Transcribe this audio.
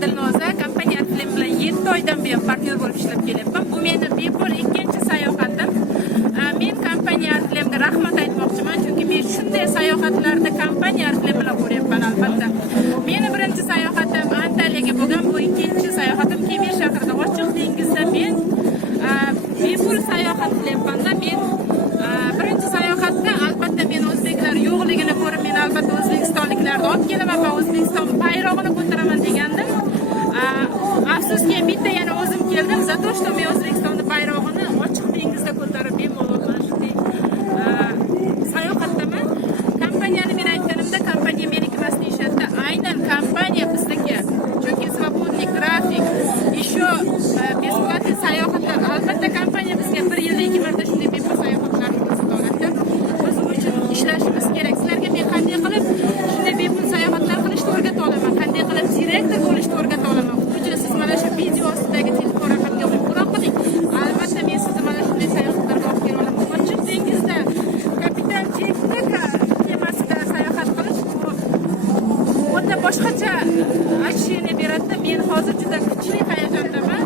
Dilnoza kompaniya film bilan 7 oydan buyon partnyor bo'lib ishlab kelyapman. Bu meni bepul ikkinchi sayohatim. Men kompaniya filmga rahmat aytmoqchiman, chunki men shunday sayohatlarda kompaniya film bilan ko'ryapman albatta. Meni birinchi sayohatim Antaliyaga bo'lgan, bu ikkinchi sayohatim Kemir shahrida ochiq dengizda men bepul sayohat qilyapman. Men birinchi sayohatda albatta men o'zbeklar yo'qligini ko'rib, men albatta o'zbekistonliklarni olib kelaman va O'zbekiston bayrog'ini ko'taraman degandim. Afsuski bitta yana o'zim keldim, zato что men O'zbekistonning bayrog'ini ochiq dengizda ko'tarib bemalol mana shunday sayohatdaman. Kompaniyani men aytganimda, kompaniya meniki emas deyishadi. Aynan kompaniya bizniki. Chunki svobodniy grafik, еще бесплатный sayohatlar. Albatta kompaniya bizga 1 yilda 2 marta shunday bepul sayohatlarni ko'rsata oladi. Biz uchun ishlashimiz kerak. Sizlarga men qanday qilib shunday bepul sayohatlar qilishni o'rgata olaman, qanday qilib direktor bo'lishni o'rgata olaman. Buning uchun siz mana shu video ostidagi telefon raqamga qo'ng'iroq qiling. Albatta men sizni mana shunday sayohatlarga olib kela olaman. Ochiq dengizda kapitan Jekka kemasida sayohat qilish bu o'ta boshqacha ощущение beradi. Men hozir juda kuchli hayajondaman.